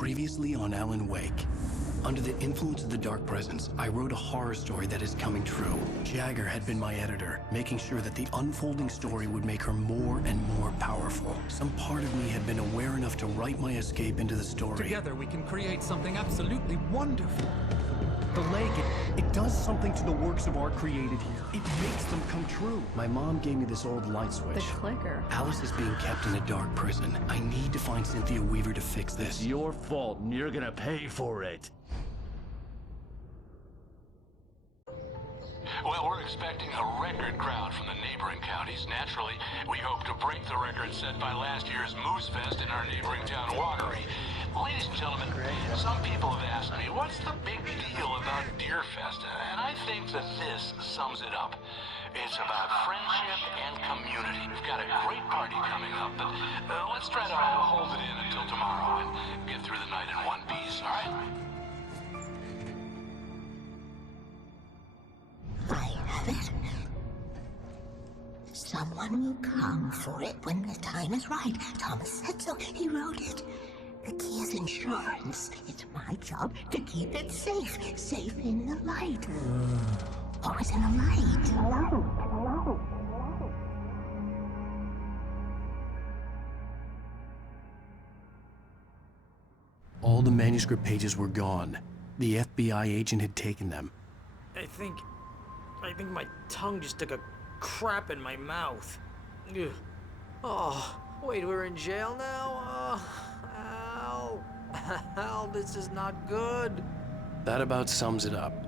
Previously on Alan Wake. Under the influence of the Dark Presence, I wrote a horror story that is coming true. Jagger had been my editor, making sure that the unfolding story would make her more and more powerful. Some part of me had been aware enough to write my escape into the story. Together we can create something absolutely wonderful. The lake, it does something to the works of art created here. It makes them come true. My mom gave me this old light switch. The clicker. Alice is being kept in a dark prison. I need to find Cynthia Weaver to fix this. It's your fault, and you're gonna pay for it. Well, we're expecting a record crowd from the neighboring counties. Naturally, we hope to break the record set by last year's Moose Fest in our neighboring town, Watery. Ladies and gentlemen, some people have asked me, what's the big deal about Deer Fest? And I think that this sums it up. It's about friendship and community. We've got a great party coming up, but let's try to hold it in until tomorrow and get through the night in one piece, all right? I have it. Someone will come for it when the time is right. Thomas said so. He wrote it. The key is insurance. It's my job to keep it safe. Safe in the light. Always in the light. All the manuscript pages were gone. The FBI agent had taken them. I think my tongue just took a crap in my mouth. Ugh. Oh, wait, we're in jail now? Al. Al, this is not good. That about sums it up.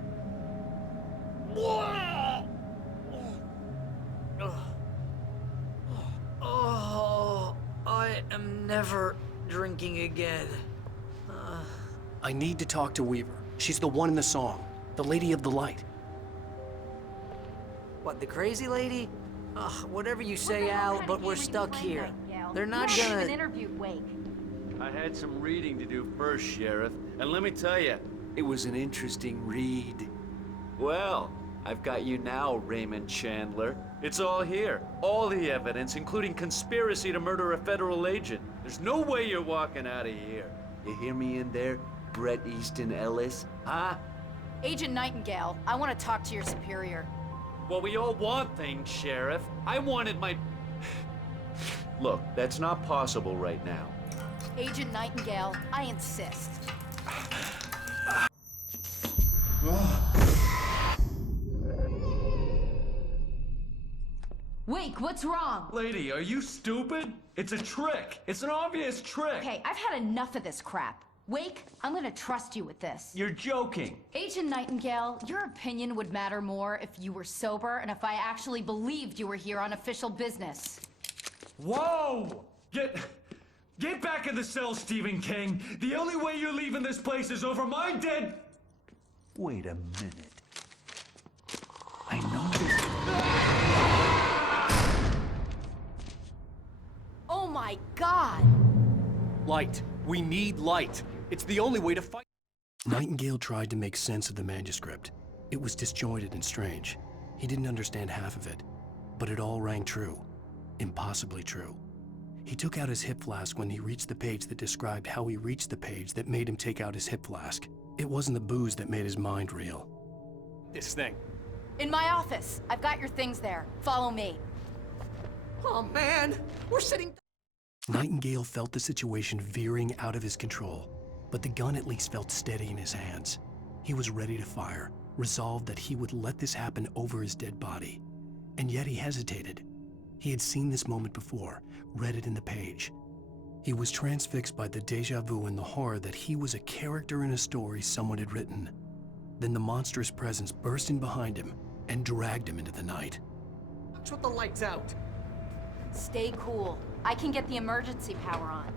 Oh, I am never drinking again. I need to talk to Weaver. She's the one in the song. The Lady of the Light. What, the crazy lady? Ugh, whatever you say, Al, but we're stuck here. They're not gonna... interviewed Wake. I had some reading to do first, Sheriff, and let me tell you, it was an interesting read. Well, I've got you now, Raymond Chandler. It's all here. All the evidence, including conspiracy to murder a federal agent. There's no way you're walking out of here. You hear me in there, Bret Easton Ellis? Huh? Agent Nightingale, I want to talk to your superior. Well, we all want things, Sheriff. I wanted my... Look, that's not possible right now. Agent Nightingale, I insist. Wake, what's wrong? Lady, are you stupid? It's a trick. It's an obvious trick. Okay, I've had enough of this crap. Wake, I'm gonna trust you with this. You're joking. Agent Nightingale, your opinion would matter more if you were sober and if I actually believed you were here on official business. Whoa! Get back in the cell, Stephen King. The only way you're leaving this place is over my dead... Wait a minute. I know this. Oh my God! Light. We need light. It's the only way to fight. Nightingale tried to make sense of the manuscript. It was disjointed and strange. He didn't understand half of it, but it all rang true. Impossibly true. He took out his hip flask when he reached the page that described how he reached the page that made him take out his hip flask. It wasn't the booze that made his mind reel. This thing. In my office. I've got your things there. Follow me. Oh, man, we're sitting... Nightingale felt the situation veering out of his control, but the gun at least felt steady in his hands. He was ready to fire, resolved that he would let this happen over his dead body. And yet he hesitated. He had seen this moment before, read it in the page. He was transfixed by the déjà vu and the horror that he was a character in a story someone had written. Then the monstrous presence burst in behind him and dragged him into the night. Watch with the lights out. Stay cool. I can get the emergency power on.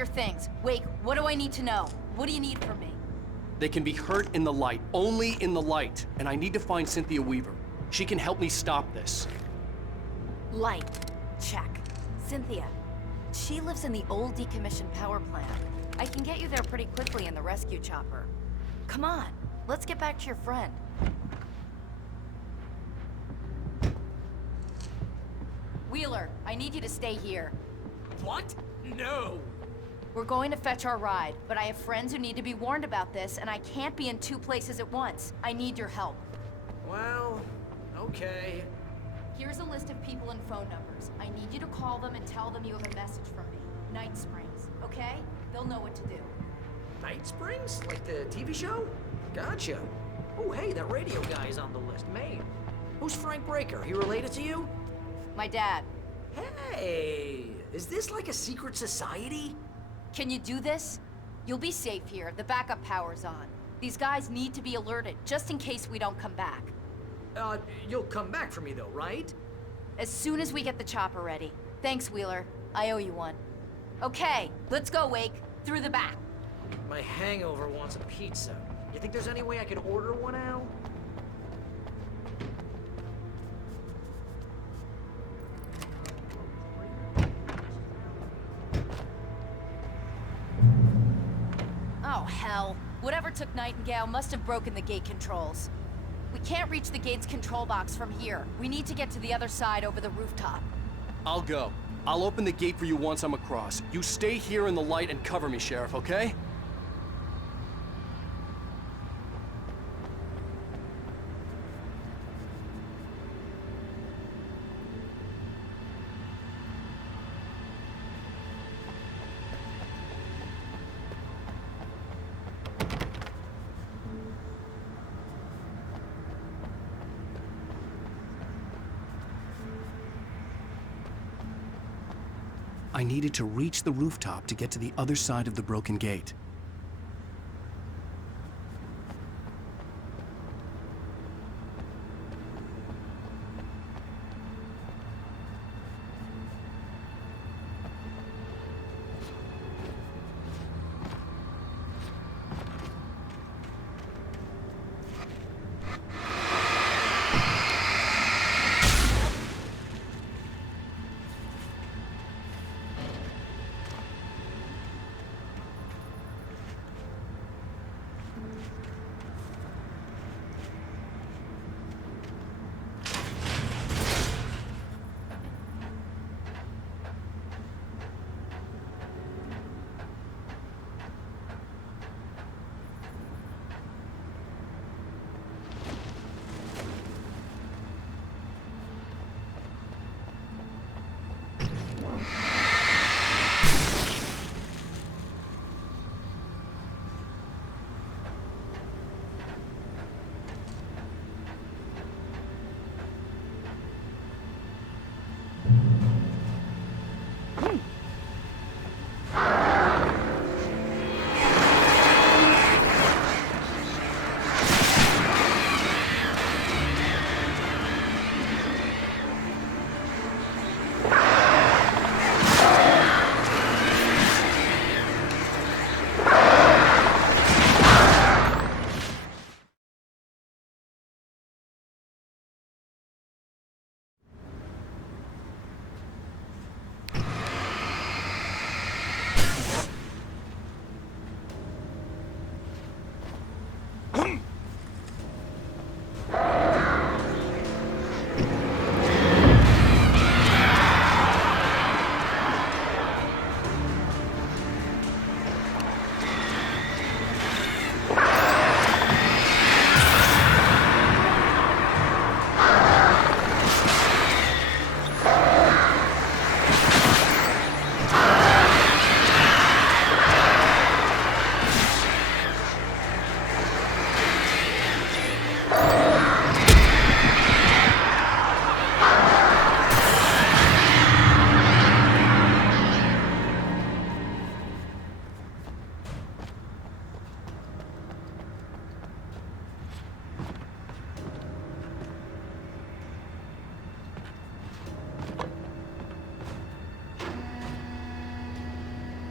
your things. Wake, what do I need to know? What do you need from me? They can be hurt in the light, only in the light. And I need to find Cynthia Weaver. She can help me stop this. Light. Check. Cynthia. She lives in the old decommissioned power plant. I can get you there pretty quickly in the rescue chopper. Come on, let's get back to your friend. Wheeler, I need you to stay here. What? No. We're going to fetch our ride, but I have friends who need to be warned about this, and I can't be in two places at once. I need your help. Well, okay. Here's a list of people and phone numbers. I need you to call them and tell them you have a message from me. Night Springs, okay? They'll know what to do. Night Springs? Like the TV show? Gotcha. Oh, hey, that radio guy is on the list. Maine. Who's Frank Breaker? He related to you? My dad. Hey, is this like a secret society? Can you do this? You'll be safe here. The backup power's on. These guys need to be alerted, just in case we don't come back. You'll come back for me though, right? As soon as we get the chopper ready. Thanks, Wheeler. I owe you one. Okay, let's go, Wake. Through the back. My hangover wants a pizza. You think there's any way I could order one out? Oh, hell. Whatever took Nightingale must have broken the gate controls. We can't reach the gate's control box from here. We need to get to the other side over the rooftop. I'll go. I'll open the gate for you once I'm across. You stay here in the light and cover me, Sheriff, okay? I needed to reach the rooftop to get to the other side of the broken gate.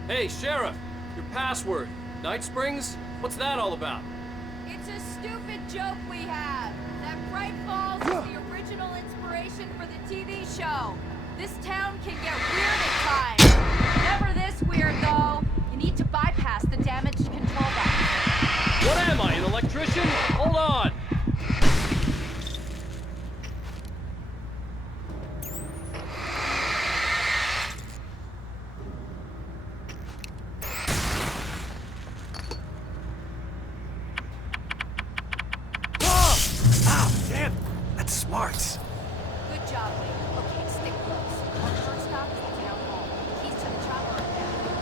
Hey, Sheriff! Your password. Night Springs? What's that all about? It's a stupid joke we have. That Bright Falls is the original inspiration for the TV show. This town can get weird at times. Never this weird, though. You need to bypass the damaged control box. What am I, an electrician? Hold on! Damn, that's smart. Good job, Wade. Okay, stick close. Our first stop is the town hall. Keys to the chopper are there.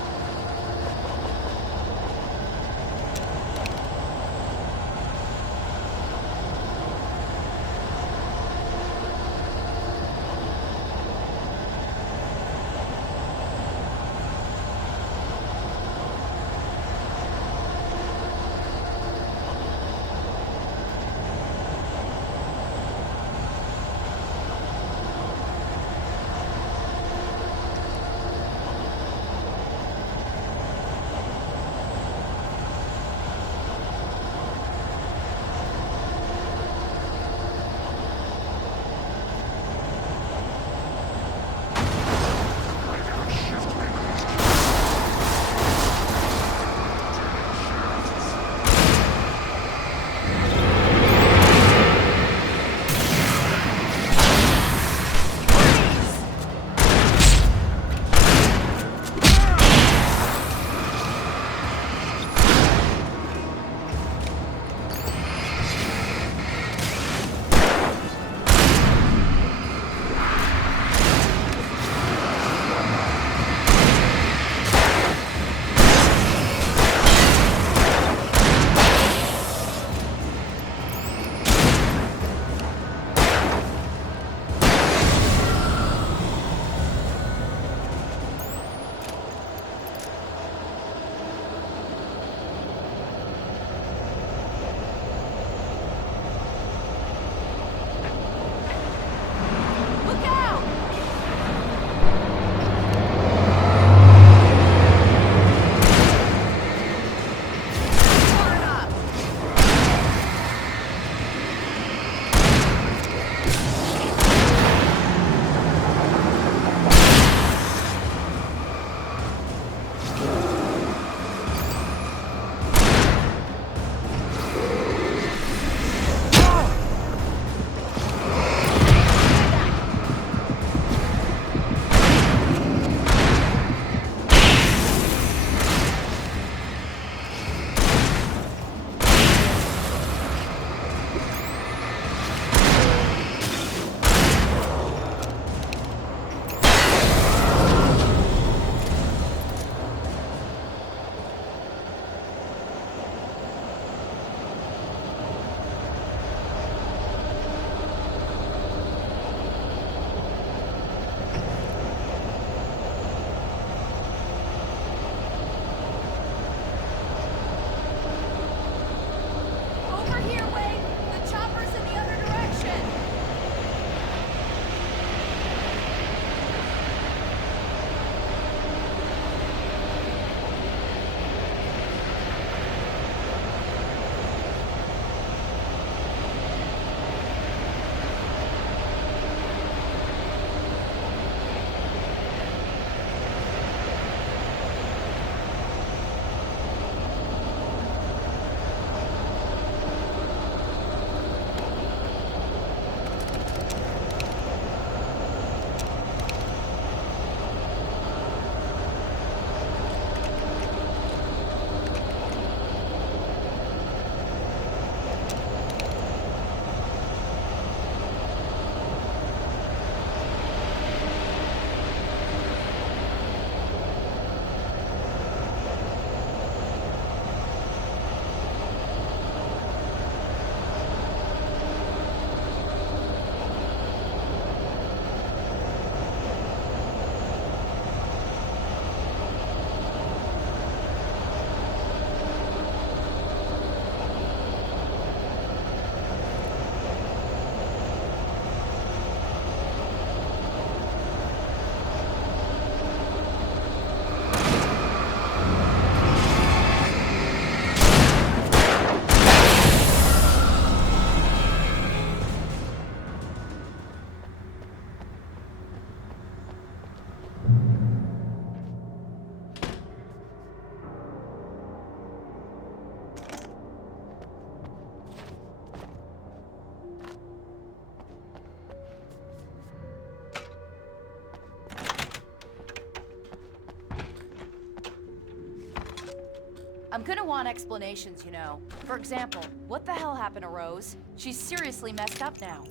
I'm gonna want explanations, you know. For example, what the hell happened to Rose? She's seriously messed up now.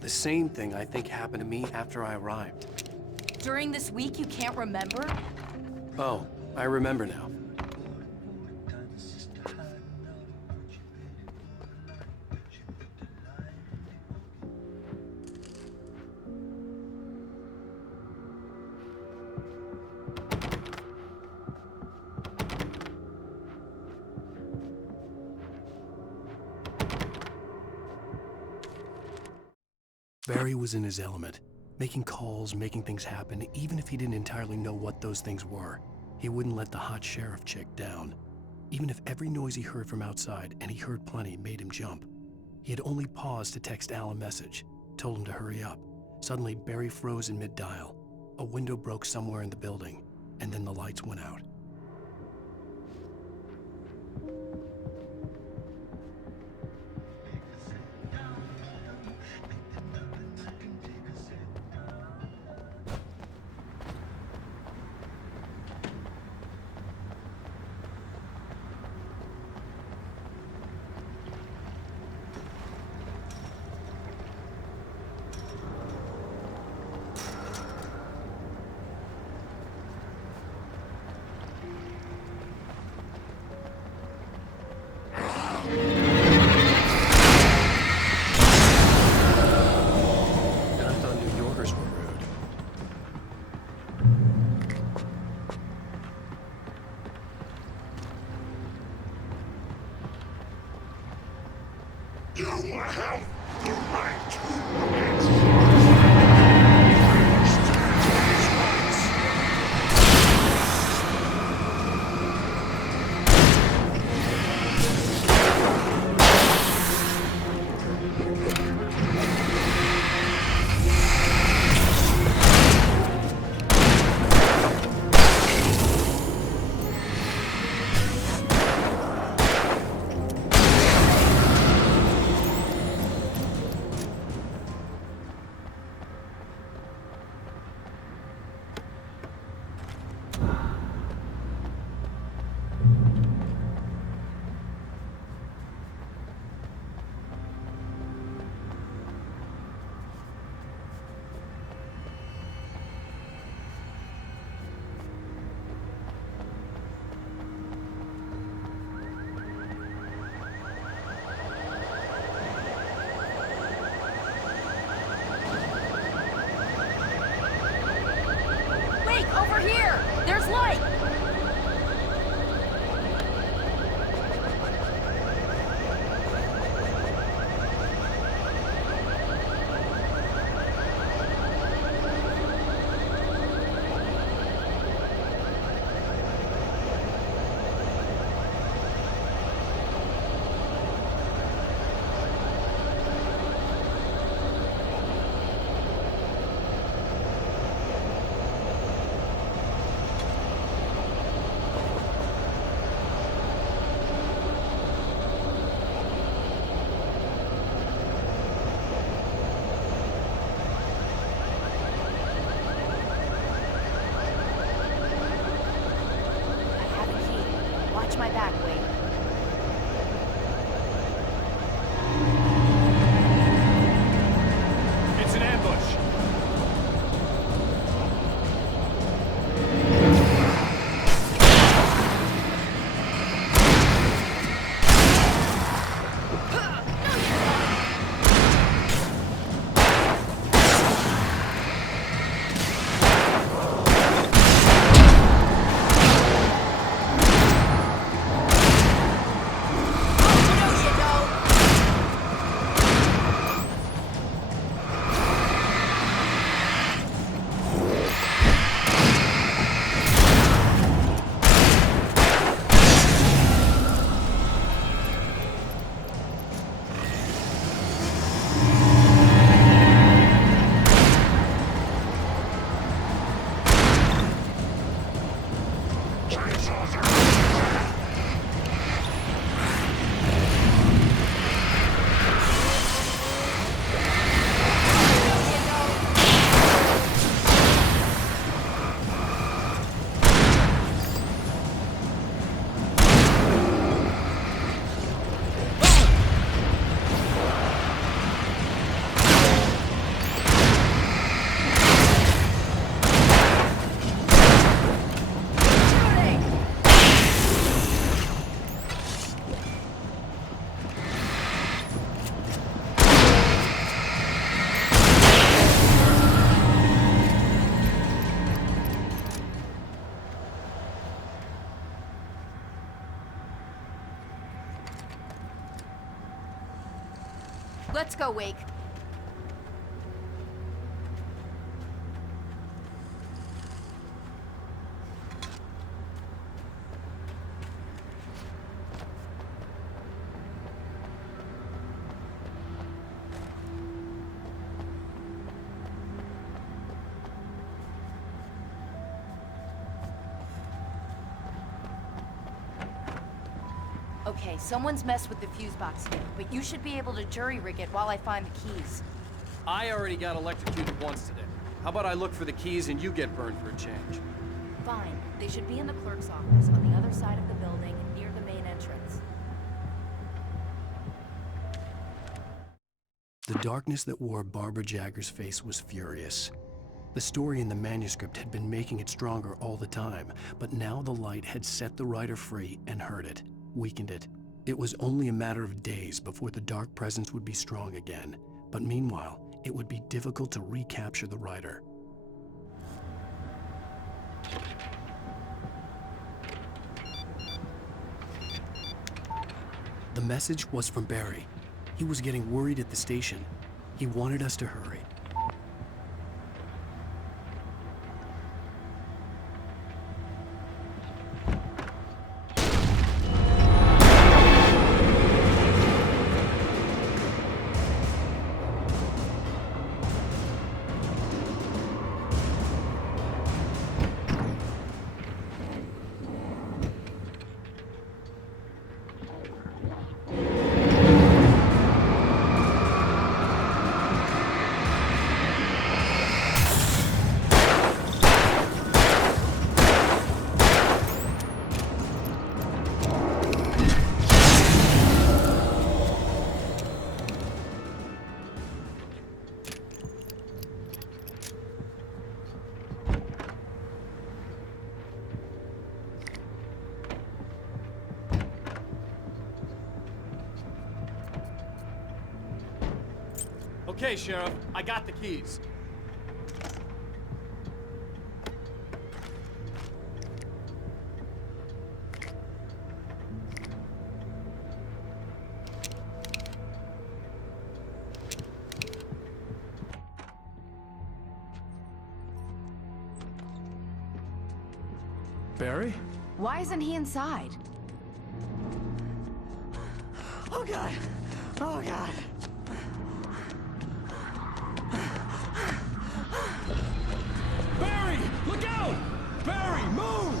The same thing I think happened to me after I arrived. During this week, you can't remember? Oh, I remember now. Barry was in his element, making calls, making things happen, even if he didn't entirely know what those things were. He wouldn't let the hot sheriff chick down. Even if every noise he heard from outside, and he heard plenty, made him jump. He had only paused to text Al a message, told him to hurry up. Suddenly, Barry froze in mid-dial. A window broke somewhere in the building, and then the lights went out. Over here! There's light! My back, Wade. It's an ambush. Let's go, Wake. Okay, someone's messed with the fuse box here, but you should be able to jury-rig it while I find the keys. I already got electrocuted once today. How about I look for the keys and you get burned for a change? Fine. They should be in the clerk's office on the other side of the building, near the main entrance. The darkness that wore Barbara Jagger's face was furious. The story in the manuscript had been making it stronger all the time, but now the light had set the writer free and hurt it, weakened it. It was only a matter of days before the dark presence would be strong again, but meanwhile, it would be difficult to recapture the writer. The message was from Barry. He was getting worried at the station. He wanted us to hurry. Okay, Sheriff, I got the keys. Barry? Why isn't he inside? Oh God! Oh God! Barry! Look out! Barry, move!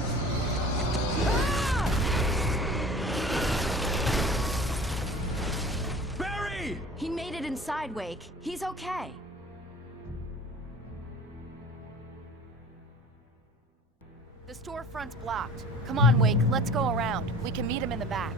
Barry! He made it inside, Wake. He's okay. The storefront's blocked. Come on, Wake. Let's go around. We can meet him in the back.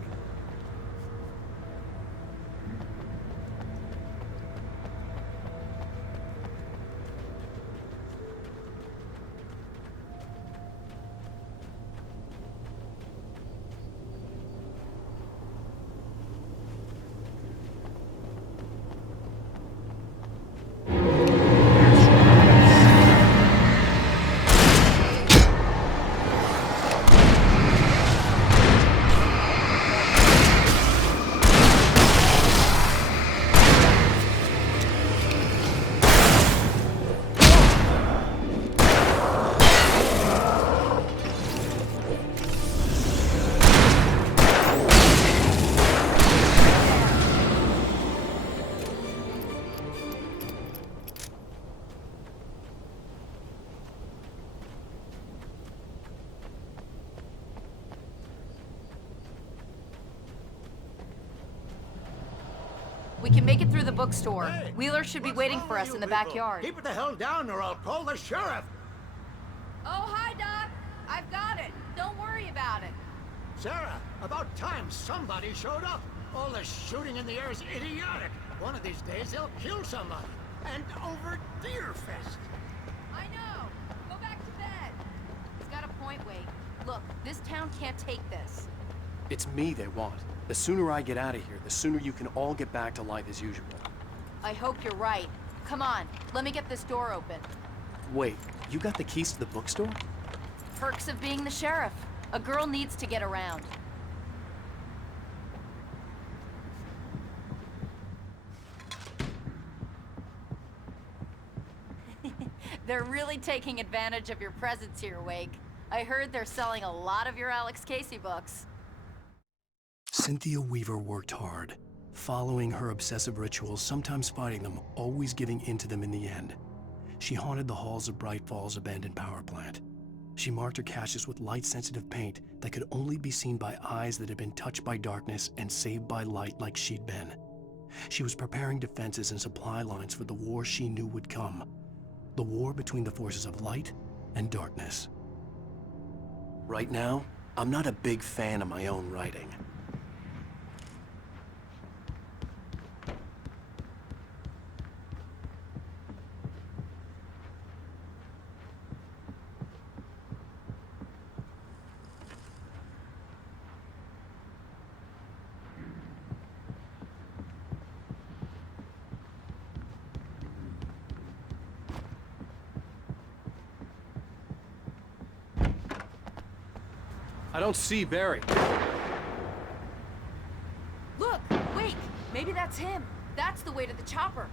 We can make it through the bookstore. Hey, Wheeler should be what's waiting wrong for with us you in the people? backyard. Keep it the hell down or I'll call the sheriff. Oh, hi, Doc. I've got it. Don't worry about it. Sarah, about time somebody showed up. All the shooting in the air is idiotic. One of these days they'll kill somebody. And over Deerfest. I know. Go back to bed. He's got a point, Wade. Look, this town can't take this. It's me they want. The sooner I get out of here, the sooner you can all get back to life as usual. I hope you're right. Come on, let me get this door open. Wait, you got the keys to the bookstore? Perks of being the sheriff. A girl needs to get around. They're really taking advantage of your presence here, Wake. I heard they're selling a lot of your Alex Casey books. Cynthia Weaver worked hard, following her obsessive rituals, sometimes fighting them, always giving in to them in the end. She haunted the halls of Bright Falls abandoned power plant. She marked her caches with light-sensitive paint that could only be seen by eyes that had been touched by darkness and saved by light like she'd been. She was preparing defenses and supply lines for the war she knew would come. The war between the forces of light and darkness. Right now, I'm not a big fan of my own writing. I don't see Barry. Look! Wake! Maybe that's him. That's the way to the chopper.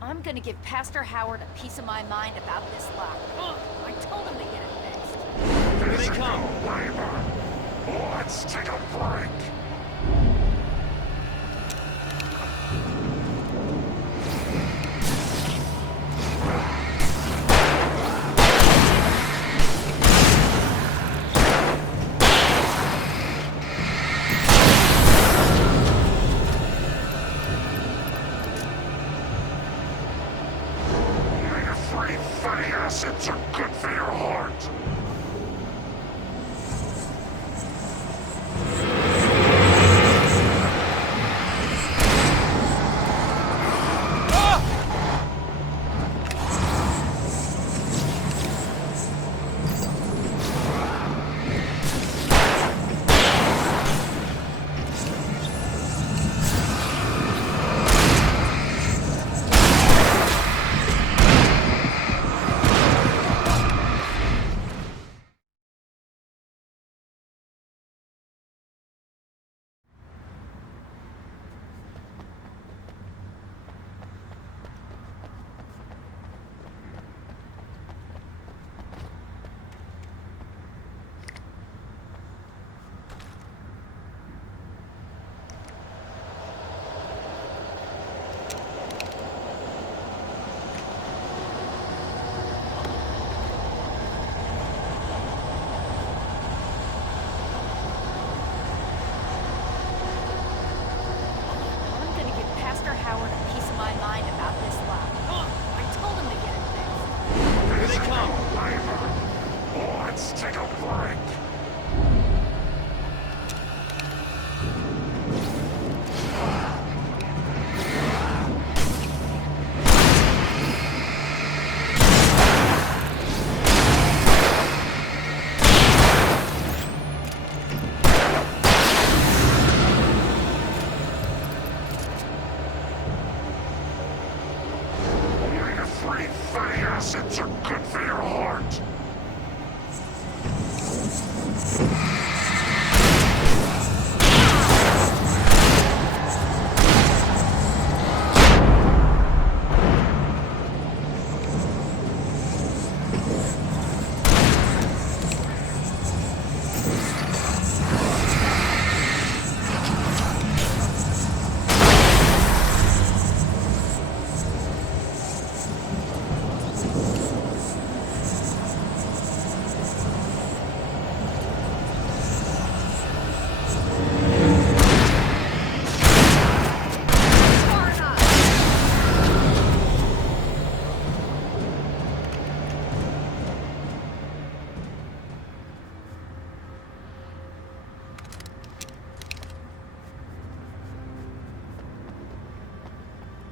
I'm gonna give Pastor Howard a piece of my mind about this lock. Ugh, I told him to get it fixed. Here they come! Let's take a break! Fatty acids are good for your heart.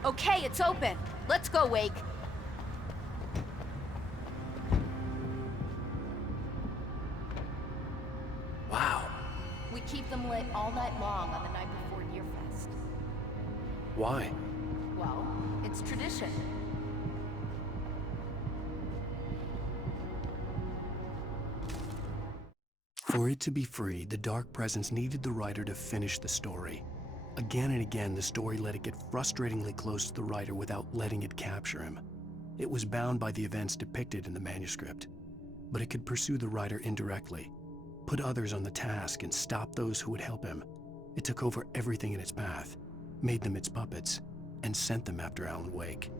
Okay, it's open. Let's go, Wake. Wow. We keep them lit all night long on the night before Nearfest. Why? Well, it's tradition. For it to be free, the Dark Presence needed the writer to finish the story. Again and again, the story let it get frustratingly close to the writer without letting it capture him. It was bound by the events depicted in the manuscript, but it could pursue the writer indirectly, put others on the task, and stop those who would help him. It took over everything in its path, made them its puppets, and sent them after Alan Wake.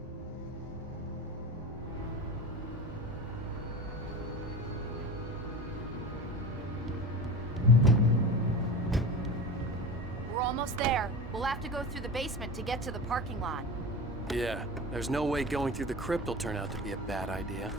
We're almost there. We'll have to go through the basement to get to the parking lot. Yeah, there's no way going through the crypt will turn out to be a bad idea.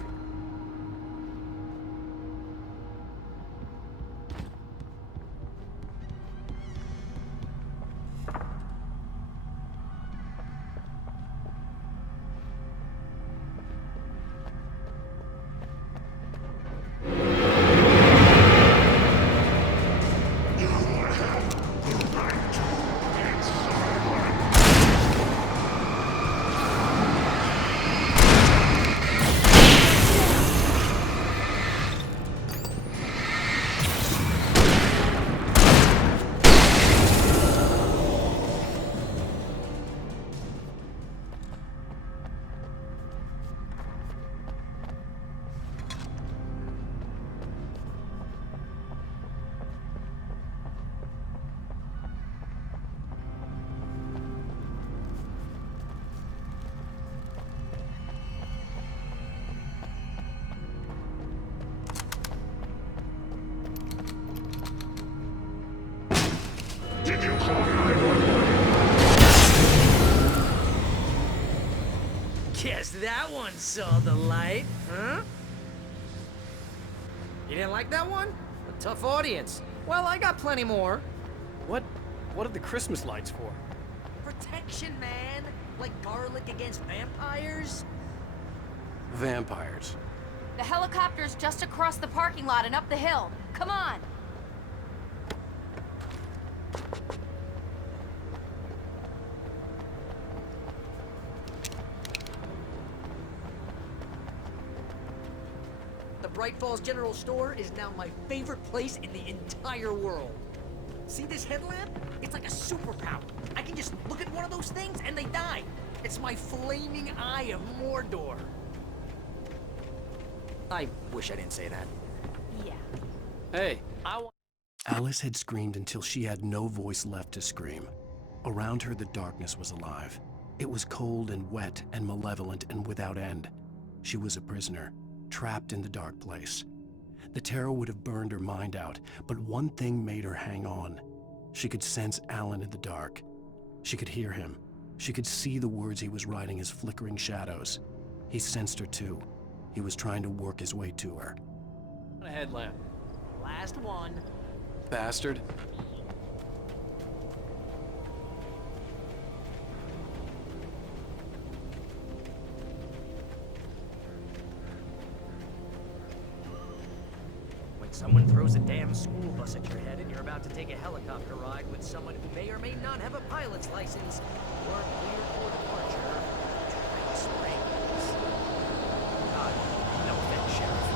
Guess that one saw the light, huh? You didn't like that one? A tough audience. Well, I got plenty more. What are the Christmas lights for? Protection, man. Like garlic against vampires. Vampires. The helicopter's just across the parking lot and up the hill. Come on! The Bright Falls General Store is now my favorite place in the entire world. See this headlamp? It's like a superpower. I can just look at one of those things and they die. It's my flaming eye of Mordor. I wish I didn't say that. Yeah. Hey, Alice had screamed until she had no voice left to scream. Around her, the darkness was alive. It was cold and wet and malevolent and without end. She was a prisoner, trapped in the dark place. The terror would have burned her mind out, but one thing made her hang on. She could sense Alan in the dark. She could hear him. She could see the words he was writing as flickering shadows. He sensed her too. He was trying to work his way to her. a headlamp. Last one. Bastard. When someone throws a damn school bus at your head and you're about to take a helicopter ride with someone who may or may not have a pilot's license, or cleared for departure to High Springs. God, no offense, Sheriff.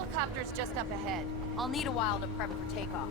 helicopter's just up ahead. I'll need a while to prep for takeoff.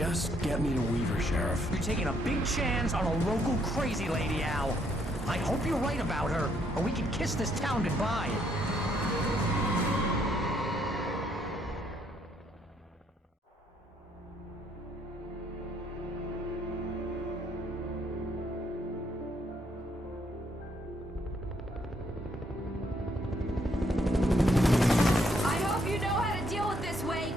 Just get me to Weaver, Sheriff. You're taking a big chance on a local crazy lady, Al. I hope you're right about her, or we can kiss this town goodbye. I hope you know how to deal with this, Wake.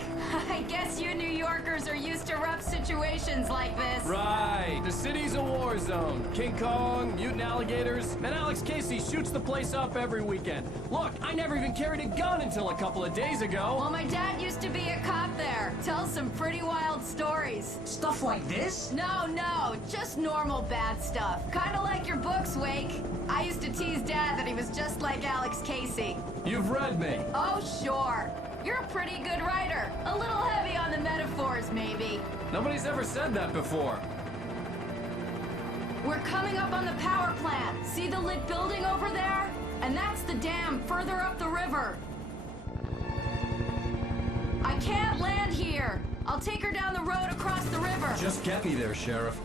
I guess you New Yorkers are used to rough situations like this. Right. The city's a war zone. King Kong, mutant alligators, and Alex Casey shoots the place up every weekend. Look, I never even carried a gun until a couple of days ago. Well, my dad used to be a cop there. Tells some pretty wild stories. Stuff like this? No, just normal bad stuff. Kinda like your books, Wake. I used to tease Dad that he was just like Alex Casey. You've read me. Oh, sure. You're a pretty good writer. A little heavy on the metaphors, maybe. Nobody's ever said that before. We're coming up on the power plant. See the lit building over there? And that's the dam further up the river. I can't land here. I'll take her down the road across the river. Just get me there, Sheriff.